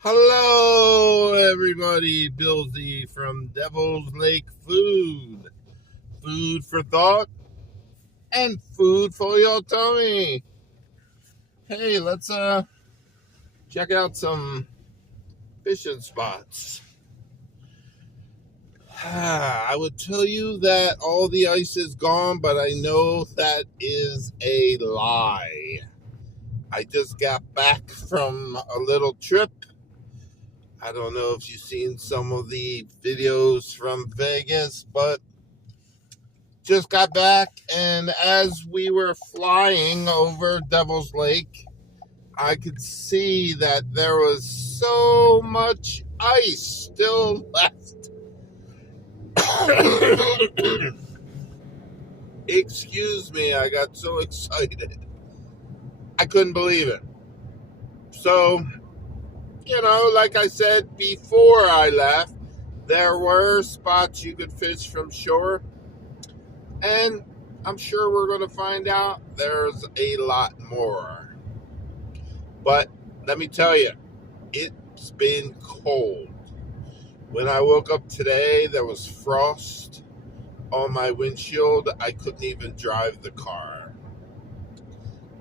Hello, everybody. Bill Z from Devil's Lake Food. Food for thought and food for your tummy. Hey, let's check out some fishing spots. I would tell you that all the ice is gone, but I know that is a lie. I just got back from a little trip. I don't know if you've seen some of the videos from Vegas, but just got back, and as we were flying over Devil's Lake, I could see that there was so much ice still left. Excuse me, I got so excited. I couldn't believe it. So, like I said before I left, there were spots you could fish from shore. And I'm sure we're going to find out there's a lot more. But let me tell you, it's been cold. When I woke up today, there was frost on my windshield. I couldn't even drive the car.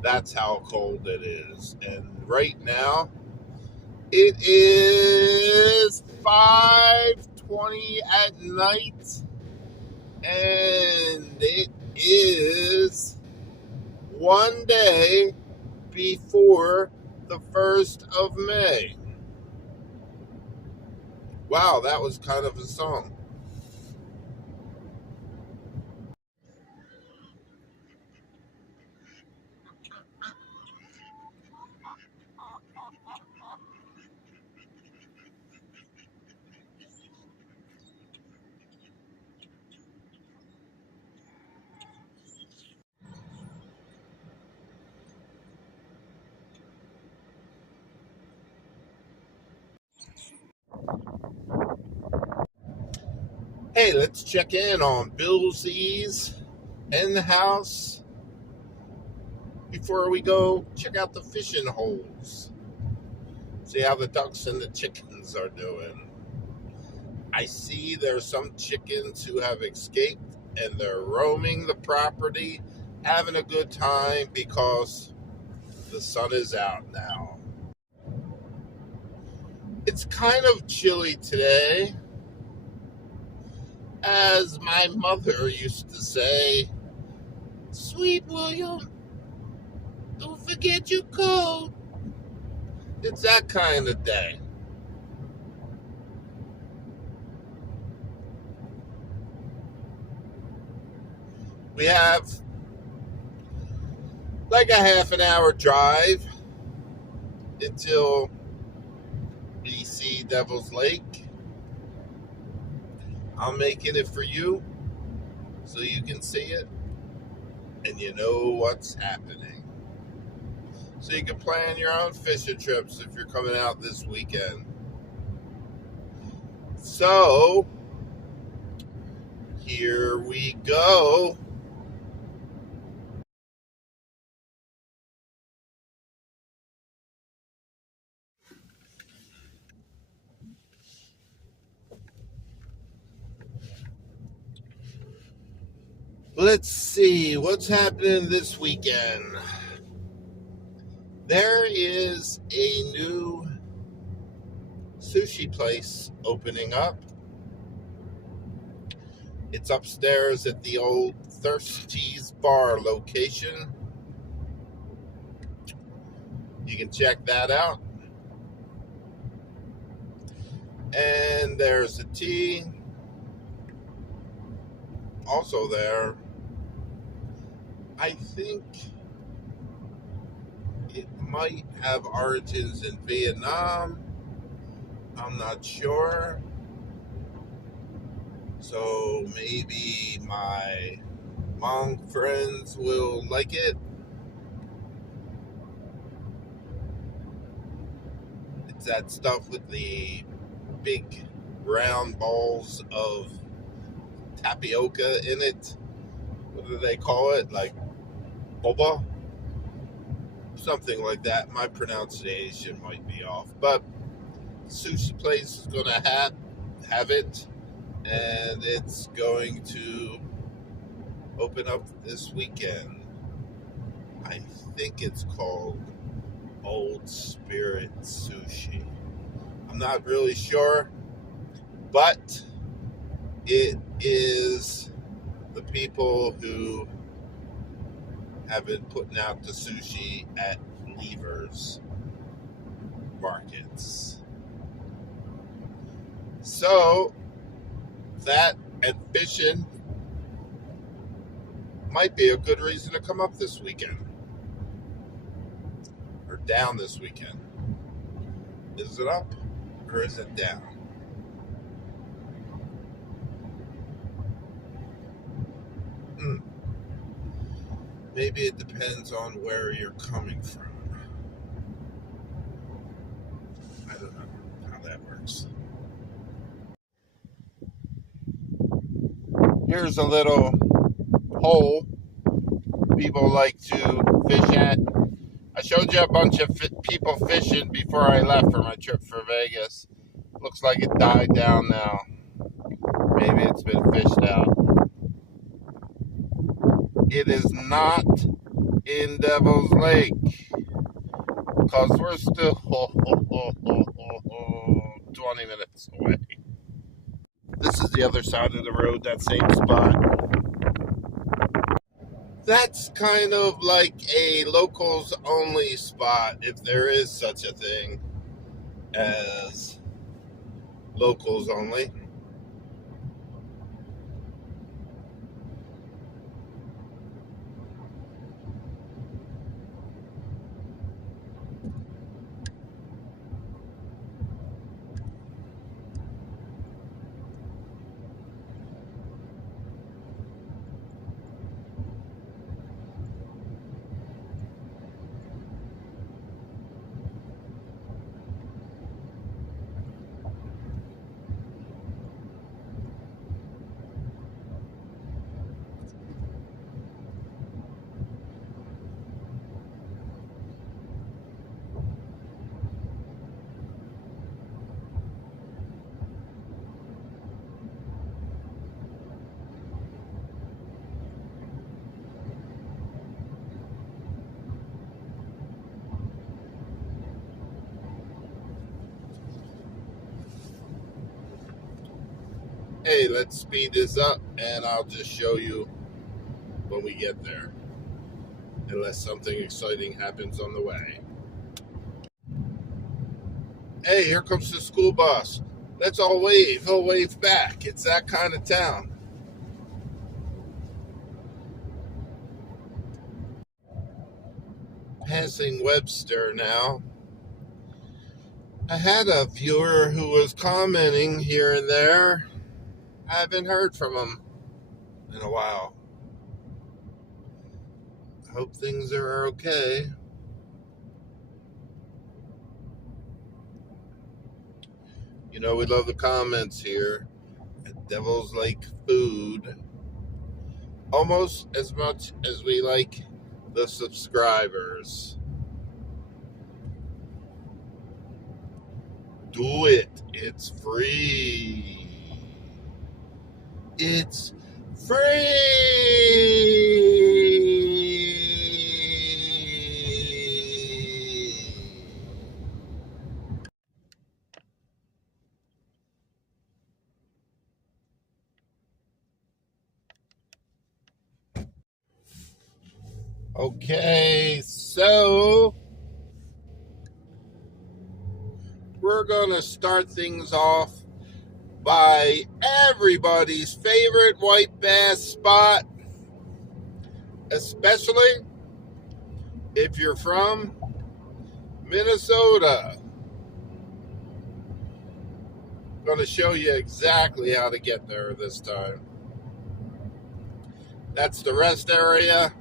That's how cold it is. And right now, it is 5:20 at night. And it is one day before the 1st of May. Wow, that was kind of a song. Hey, let's check in on Bill Z's in the house. Before we go, check out the fishing holes. See how the ducks and the chickens are doing. I see there's some chickens who have escaped and they're roaming the property, having a good time because the sun is out now. It's kind of chilly today. As my mother used to say, "Sweet William, don't forget your coat." It's that kind of day. We have like a half an hour drive until BC Devil's Lake. I'm making it for you so you can see it and you know what's happening. So you can plan your own fishing trips if you're coming out this weekend. So, here we go. Let's see what's happening this weekend. There is a new sushi place opening up. It's upstairs at the old Thirsty's Bar location. You can check that out. And there's a tea also there. I think it might have origins in Vietnam. I'm not sure. So maybe my Hmong friends will like it. It's that stuff with the big round balls of tapioca in it. What do they call it? Like boba? Something like that. My pronunciation might be off. But sushi place is going to have it, and it's going to open up this weekend. I think it's called Old Spirit Sushi. I'm not really sure, but it is the people who have been putting out the sushi at Lever's markets. So that and fishing might be a good reason to come up this weekend. Or down this weekend. Is it up or is it down? Maybe it depends on where you're coming from. I don't know how that works. Here's a little hole people like to fish at. I showed you a bunch of people fishing before I left for my trip for Vegas. Looks like it died down now. Maybe it's been fished out. It is not in Devil's Lake because we're still 20 minutes away. This is the other side of the road, that same spot. That's kind of like a locals only spot, if there is such a thing as locals only. Hey, let's speed this up and I'll just show you when we get there. Unless something exciting happens on the way. Hey, here comes the school bus. Let's all wave. He'll wave back. It's that kind of town. Passing Webster now. I had a viewer who was commenting here and there. I haven't heard from him in a while. I hope things are okay. You know, we love the comments here at Devil's Lake Food almost as much as we like the subscribers. Do it. It's free. It's free. Okay, so we're going to start things off by everybody's favorite white bass spot, especially if you're from Minnesota. I'm going to show you exactly how to get there this time. That's the rest area.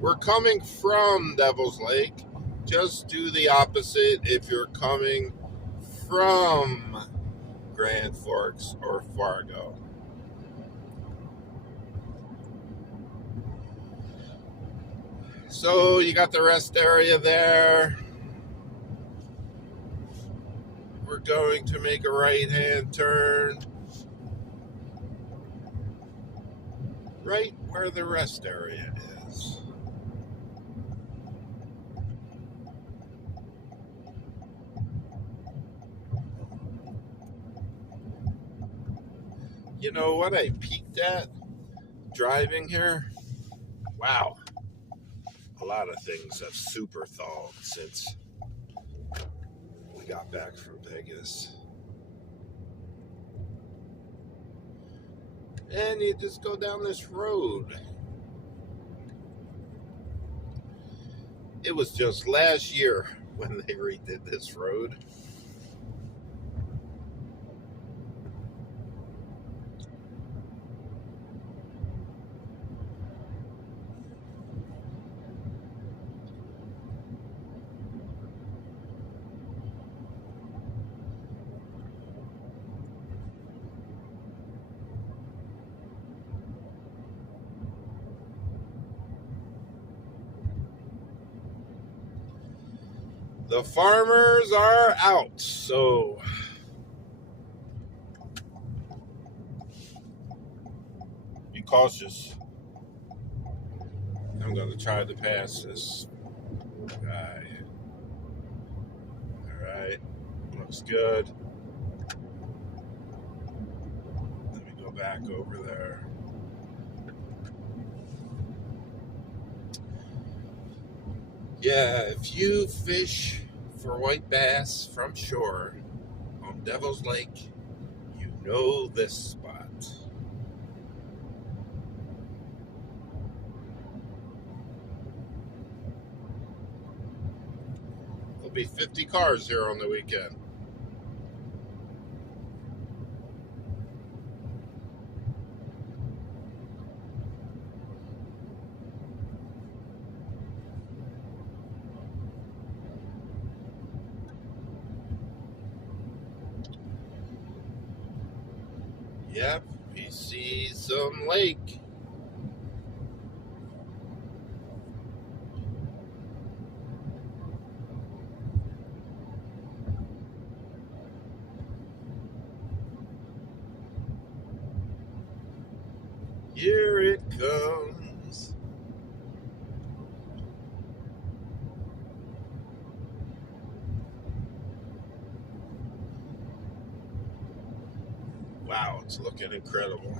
We're coming from Devil's Lake. Just do the opposite if you're coming from Grand Forks or Fargo. So you got the rest area there. we're going to make a right-hand turn right where the rest area is. You know what I peeked at driving here? Wow. A lot of things have super thawed since we got back from Vegas. And you just go down this road. It was just last year when they redid this road. The farmers are out, so be cautious. I'm going to try to pass this guy. All right, looks good. Let me go back over there. Yeah, if you fish for white bass from shore on Devil's Lake, you know this spot. There'll be 50 cars here on the weekend. Yep, we see some lake. Here it comes. Wow, it's looking incredible.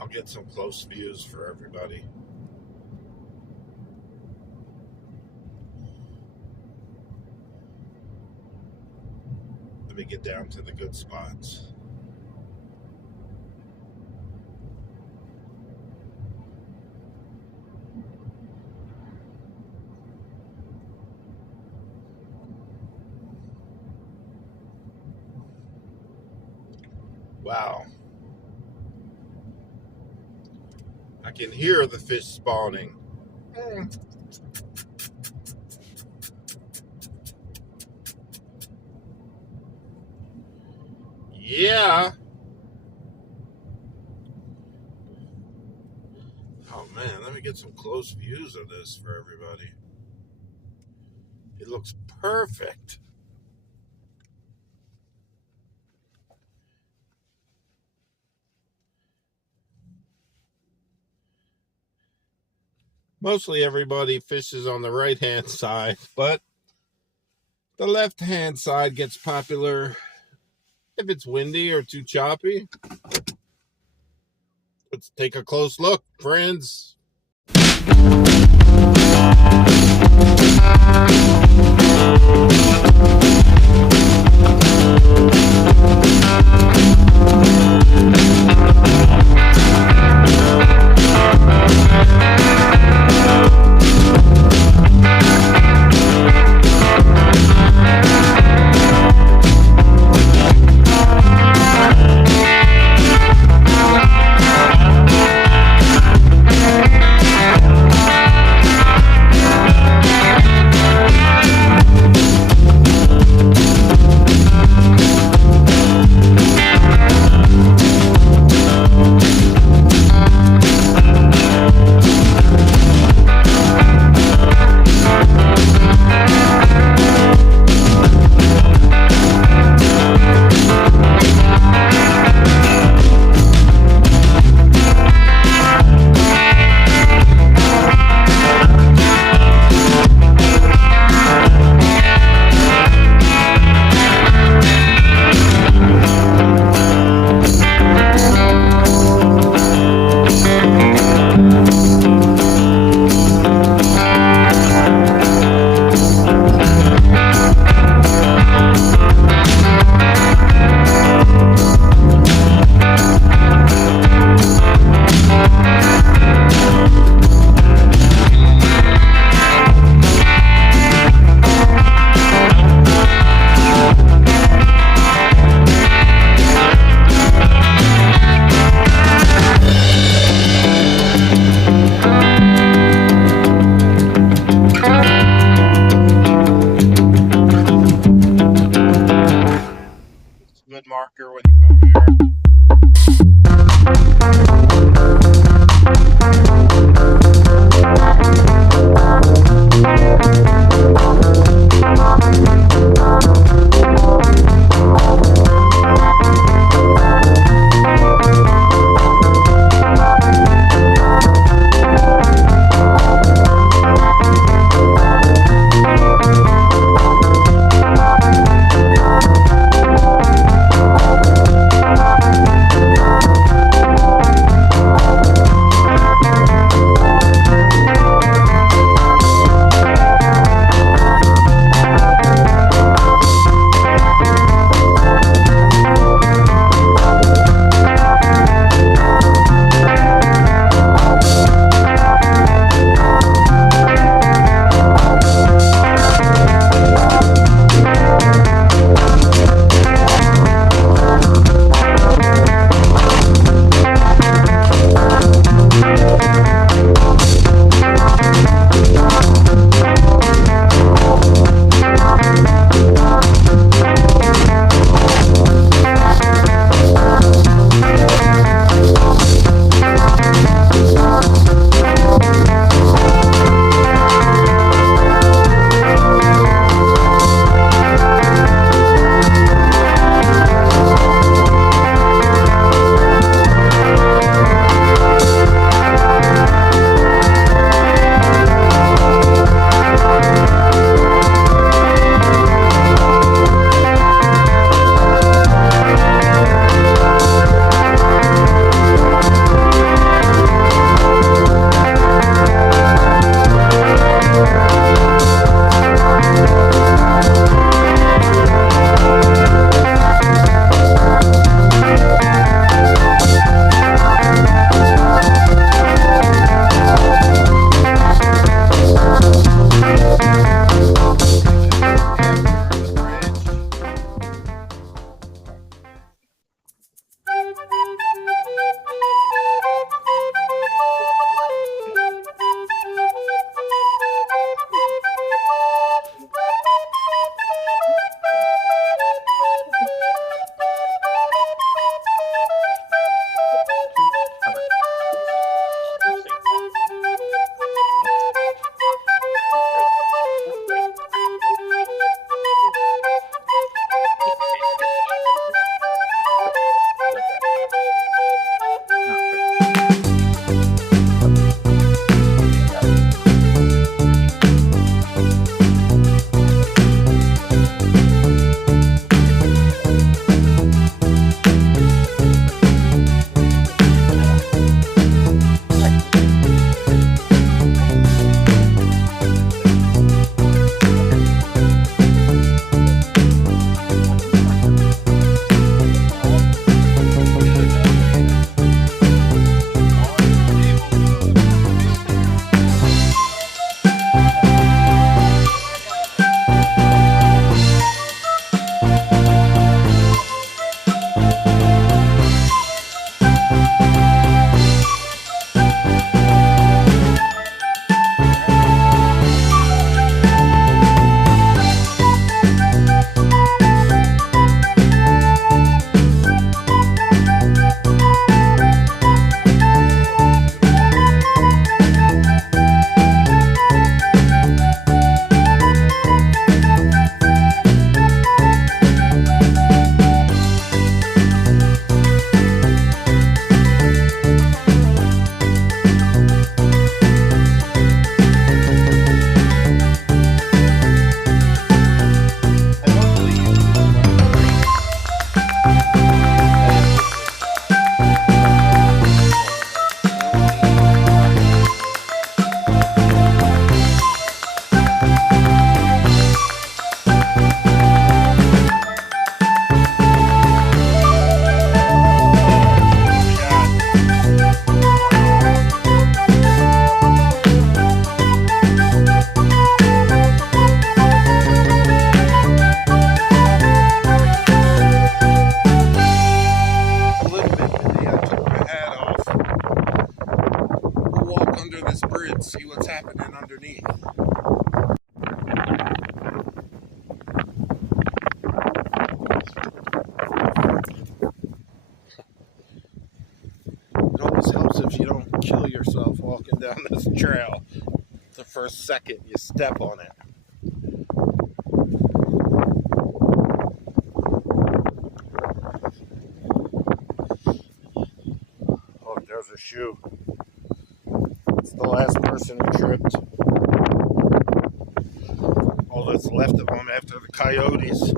I'll get some close views for everybody. Let me get down to the good spots. Wow. I can hear the fish spawning. Yeah. Oh man, let me get some close views of this for everybody. It looks perfect. Mostly everybody fishes on the right-hand side, but the left-hand side gets popular if it's windy or too choppy. Let's take a close look, friends. Parker when you come here. yourself walking down this trail the first second you step on it. Oh, there's a shoe. It's the last person who tripped. All that's left of them after the coyotes.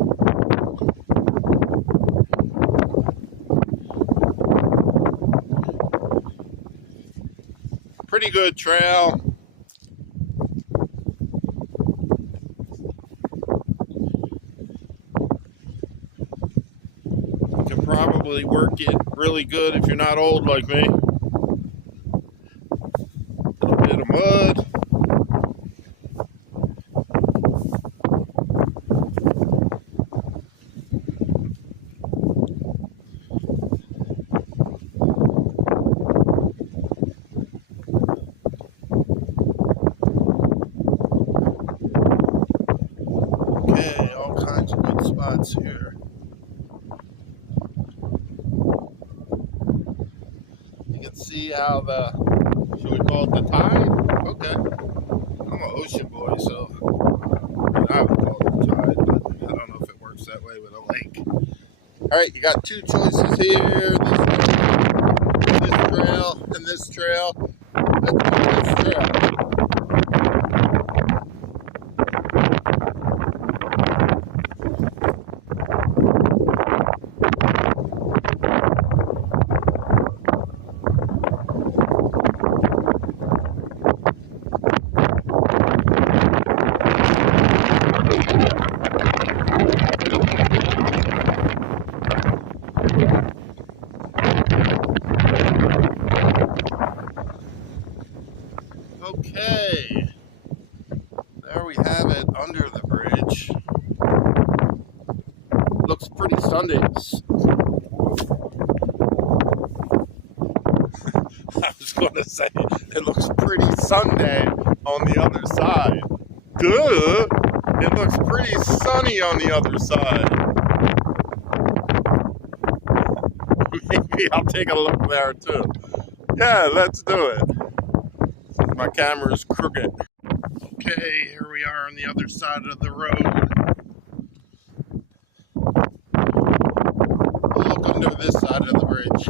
Pretty good trail. You can probably work it really good if you're not old like me. A little bit of mud. Okay, all kinds of good spots here. You can see how should we call it the tide? Okay. I'm an ocean boy, so I would call it the tide, but I don't know if it works that way with a lake. Alright, you got two choices here. This trail and this trail. Let's do this trail. Okay, there we have it under the bridge. Looks pretty Sunday. I was going to say, it looks pretty Sunday on the other side. Duh! It looks pretty sunny on the other side. Maybe I'll take a look there too. Yeah, let's do it. My camera's crooked. Okay, here we are on the other side of the road. Look under this side of the bridge.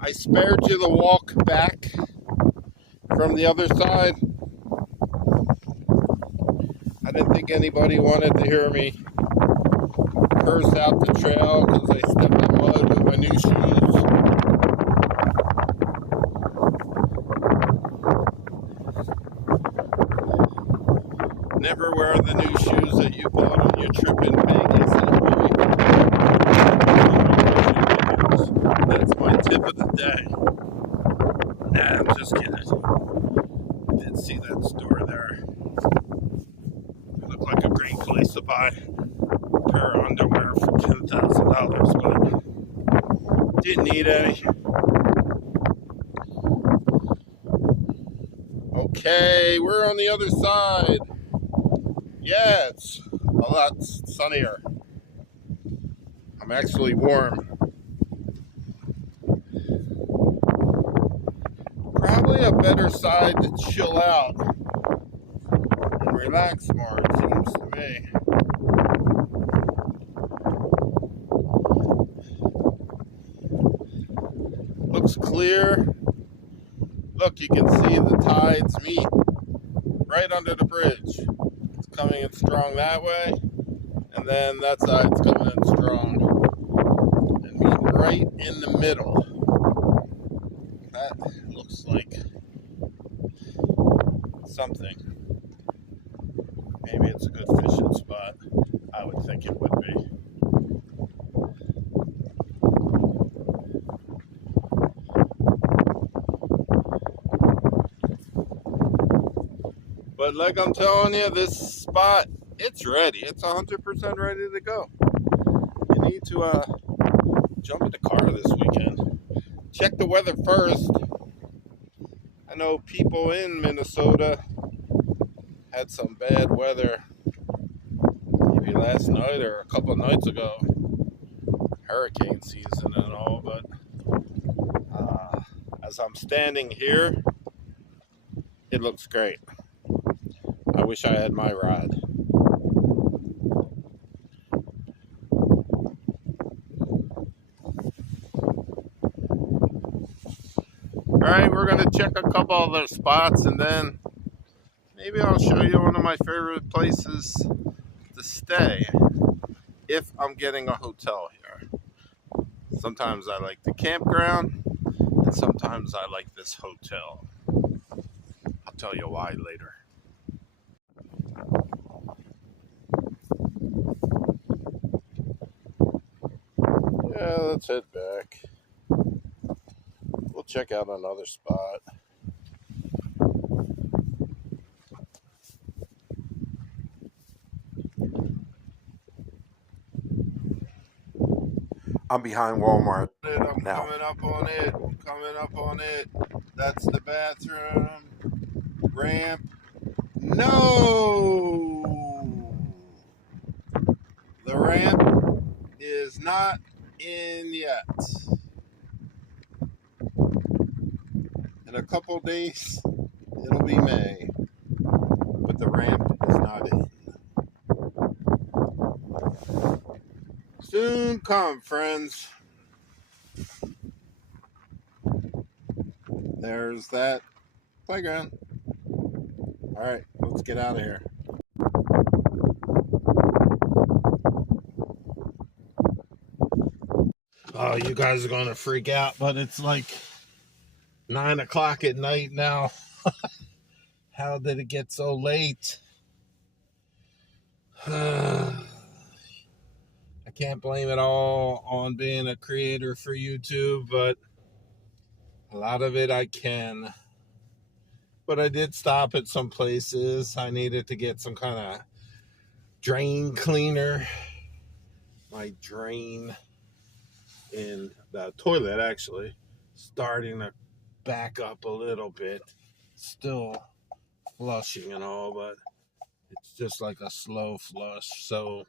I spared you the walk back from the other side. I didn't think anybody wanted to hear me curse out the trail because I stepped in mud with my new shoes. Never wear the new shoes that you bought on your trip in Vegas. That's my tip of the day. Nah, I'm just kidding. I did see that store there. It looked like a great place to buy a pair of underwear for $10,000, but didn't need any. Okay, we're on the other side. Yeah, it's a lot sunnier. I'm actually warm. Probably a better side to chill out and relax more, it seems to me. Looks clear. Look, you can see the tides meet right under the bridge. Coming in strong that way, and then that side's coming in strong and meet right in the middle. That looks like something. Maybe it's a good fishing spot. I would think it would be. But like I'm telling you, this spot, it's ready. It's 100% ready to go. You need to jump in the car this weekend. Check the weather first. I know people in Minnesota had some bad weather maybe last night or a couple of nights hurricane season and all, but as I'm standing here, it looks great. I wish I had my rod. All right, we're going to check a couple other spots, and then maybe I'll show you one of my favorite places to stay if I'm getting a hotel here. Sometimes I like the campground, and sometimes I like this hotel. I'll tell you why later. Yeah, let's head back. We'll check out another spot. I'm behind Walmart. I'm now. Coming up on it. That's the bathroom. Ramp. No! The ramp is not in yet. In a couple days, it'll be May. But the ramp is not in. Soon come, friends. There's that playground. All right, let's get out of here. Oh, you guys are going to freak out, but it's like 9 o'clock at night now. How did it get so late? I can't blame it all on being a creator for YouTube, but a lot of it I can. But I did stop at some places. I needed to get some kind of drain cleaner. My drain in the toilet actually starting to back up a little bit. Still flushing and all, but it's just like a slow flush. So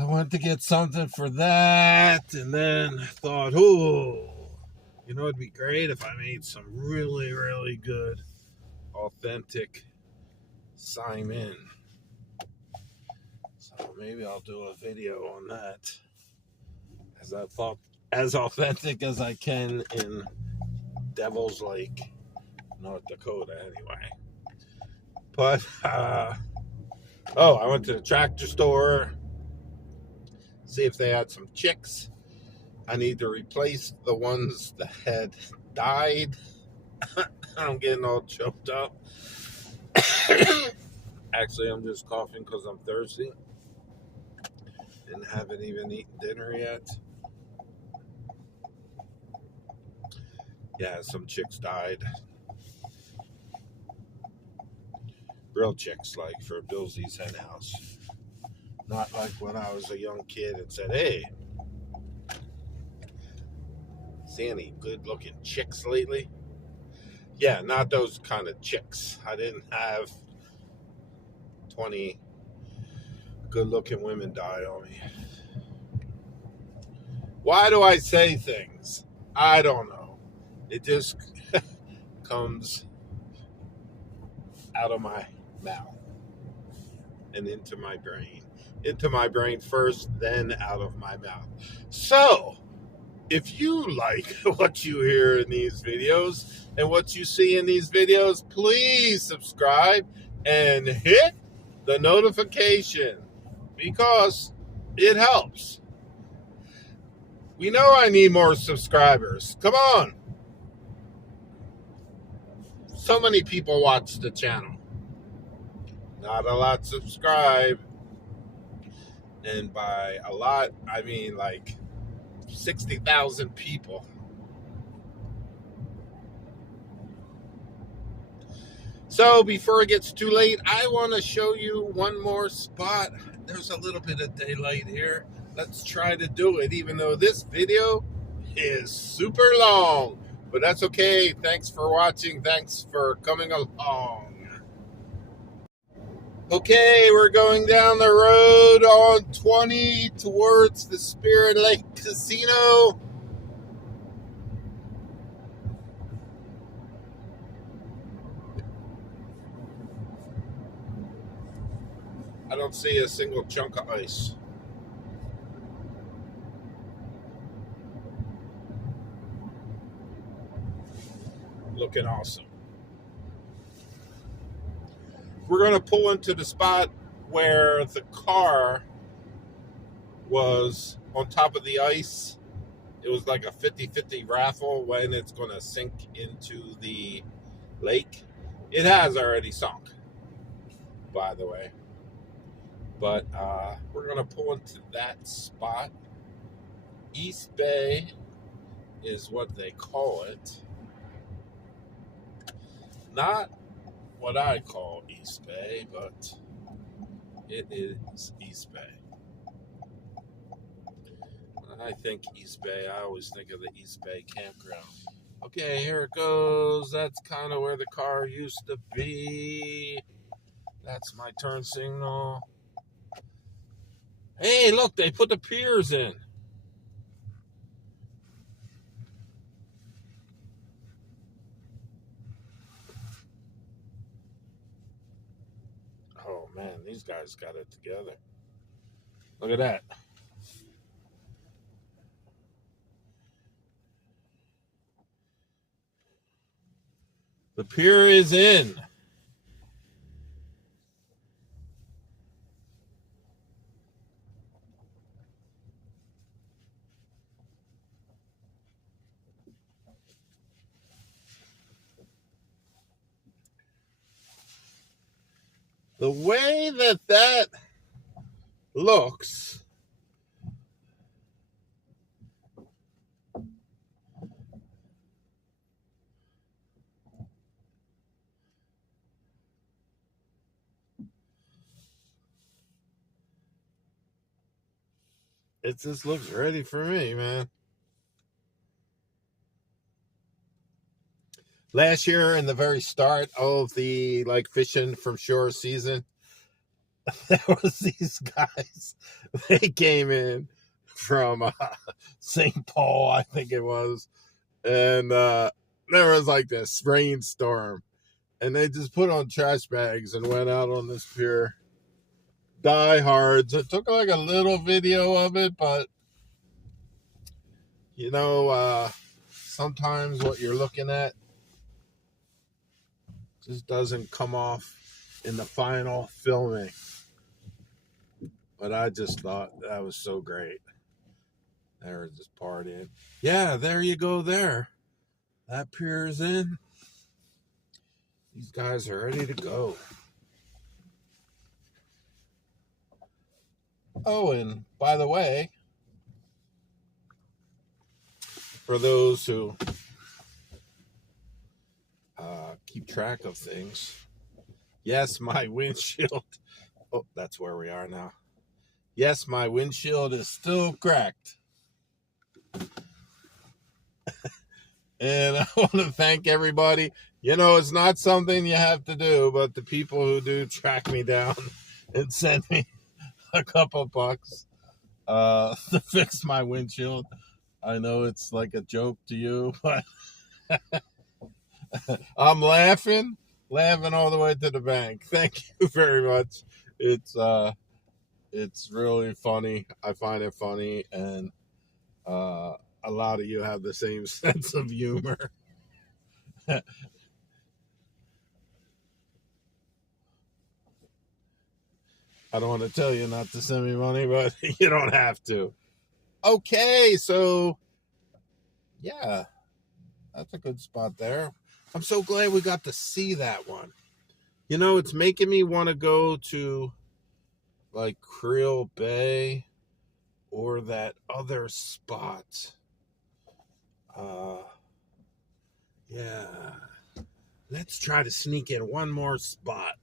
I wanted to get something for that, and then I thought, oh, you know, it'd be great if I made some really, really good, authentic Simon. So maybe I'll do a video on that, as I thought, as authentic as I can in Devil's Lake, North Dakota, anyway. But, I went to the tractor store, see if they had some chicks. I need to replace the ones that had died. I'm getting all choked up. Actually, I'm just coughing because I'm thirsty and haven't even eaten dinner yet. Yeah, some chicks died. Real chicks, like for Billsy's hen house. Not like when I was a young kid and said, hey, see any good-looking chicks lately? Yeah, not those kind of chicks. I didn't have 20 good-looking women die on me. Why do I say things? I don't know. It just comes out of my mouth and into my brain. Into my brain first, then out of my mouth. So, if you like what you hear in these videos and what you see in these videos, please subscribe and hit the notification because it helps. We know I need more subscribers. Come on. So many people watch the channel. Not a lot subscribe. And by a lot, I mean like 60,000 people. So before it gets too late, I want to show you one more spot. There's a little bit of daylight here. Let's try to do it, even though this video is super long. But that's okay. Thanks for watching. Thanks for coming along. Okay, we're going down the road on 20 towards the Spirit Lake Casino. don't see a single chunk of ice. Looking awesome. We're going to pull into the spot where the car was on top of the ice. It was like a 50-50 raffle when it's going to sink into the lake. It has already sunk, by the way. But we're going to pull into that spot. East Bay is what they call it. Not what I call East Bay, but it is East Bay. When I think East Bay, I always think of the East Bay campground. Okay, here it goes. That's kind of where the car used to be. That's my turn signal. Hey, look, they put the piers in. Oh, man, these guys got it together. Look at that. The pier is in. The way that looks, it just looks ready for me, man. Last year, in the very start of the fishing from shore season, there was these guys. They came in from St. Paul, I think it was, and there was this rainstorm, and they just put on trash bags and went out on this pier. Diehards. It took a little video of it, but sometimes what you're looking at just doesn't come off in the final filming. But I just thought that was so great. They were just partying. Yeah, there you go there. That pier is in. These guys are ready to go. Oh, and by the way, for those who keep track of things, yes, my windshield. Oh, that's where we are now. Yes, my windshield is still cracked. And I want to thank everybody. It's not something you have to do, but the people who do track me down and send me a couple bucks to fix my windshield. I know it's like a joke to you, but I'm laughing all the way to the bank. Thank you very much. It's really funny. I find it funny, and a lot of you have the same sense of humor. I don't want to tell you not to send me money, but you don't have to. Okay, so yeah, that's a good spot there. I'm so glad we got to see that one. It's making me want to go to Creel Bay or that other spot. Yeah. Let's try to sneak in one more spot.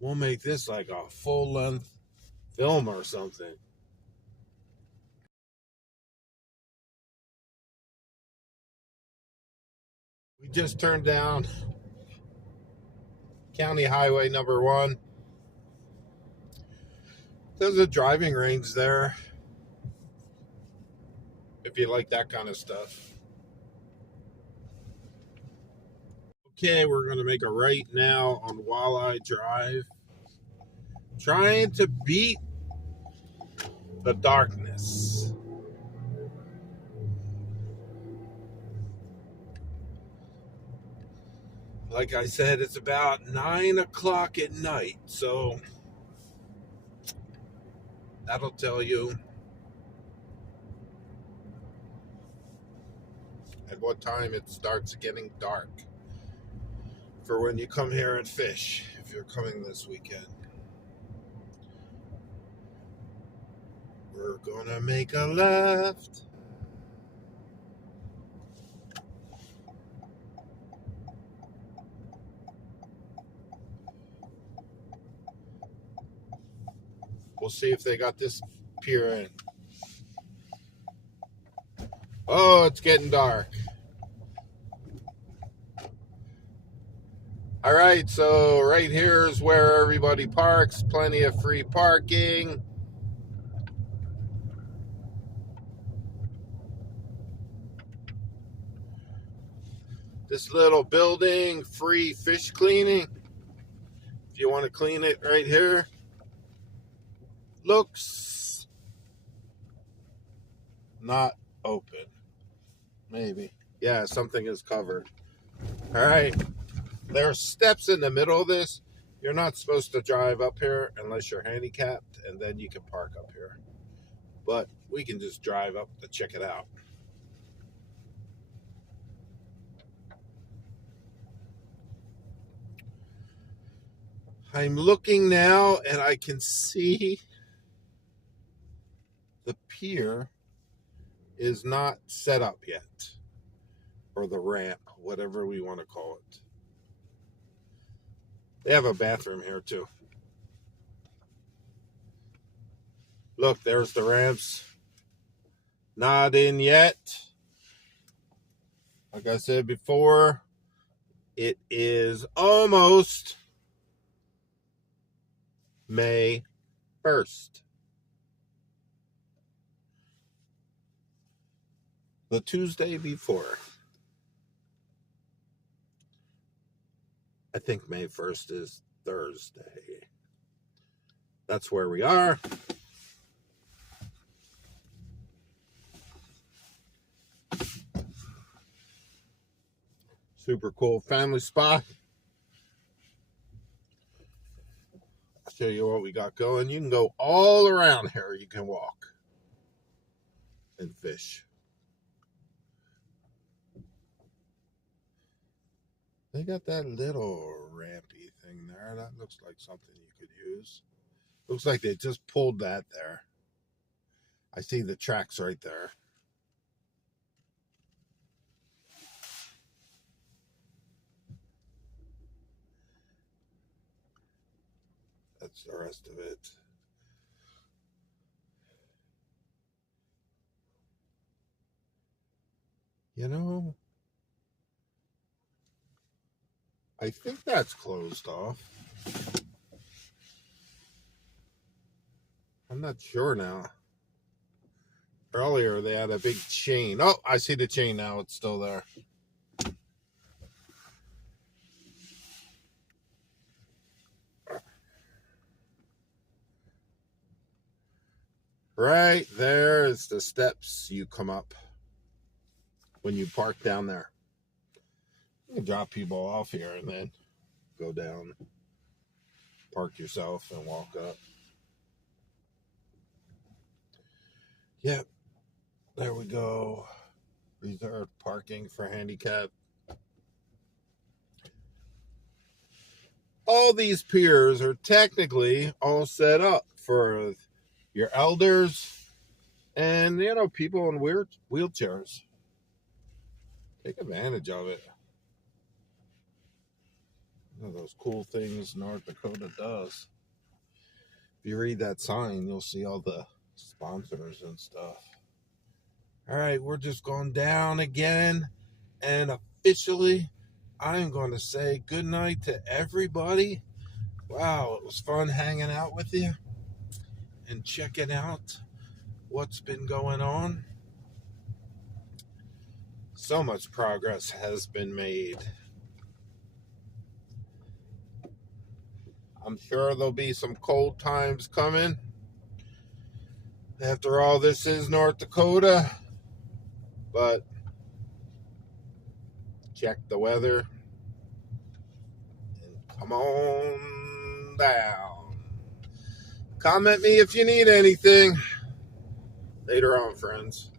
We'll make this like a full-length film or something. We just turned down County Highway number 1. There's a driving range there, if you like that kind of stuff. Okay, we're going to make a right now on Walleye Drive. trying to beat the darkness. Like I said, it's about 9 o'clock at night, so that'll tell you at what time it starts getting dark for when you come here and fish, if you're coming this weekend. We're gonna make a left. We'll see if they got this pier in. Oh, it's getting dark. All right, so right here is where everybody parks. Plenty of free parking. This little building, free fish cleaning. If you want to clean it right here. Looks not open. Maybe. Yeah, something is covered. All right. There are steps in the middle of this. You're not supposed to drive up here unless you're handicapped, and then you can park up here. But we can just drive up to check it out. I'm looking now, and I can see the pier is not set up yet, or the ramp, whatever we want to call it. They have a bathroom here too. Look, there's the ramps. Not in yet. Like I said before, it is almost May 1st. The Tuesday before. I think May 1st is Thursday. That's where we are. Super cool family spot. I'll show you what we got going. You can go all around here. You can walk and fish. They got that little rampy thing there. That looks like something you could use. Looks like they just pulled that there. I see the tracks right there. That's the rest of it. You know, I think that's closed off. I'm not sure now. Earlier, they had a big chain. Oh, I see the chain now. It's still there. Right there is the steps you come up when you park down there. You can drop people off here and then go down, park yourself, and walk up. Yep, there we go. Reserved parking for handicap. All these piers are technically all set up for your elders and, you know, people in wheelchairs. Take advantage of it. One of those cool things North Dakota does. If you read that sign, you'll see all the sponsors and stuff. All right, we're just going down again, and officially I'm going to say good night to everybody. Wow, it was fun hanging out with you and checking out what's been going on. So much progress has been made. I'm sure there'll be some cold times coming. After all, this is North Dakota. But check the weather and come on down. Comment me if you need anything. Later on, friends.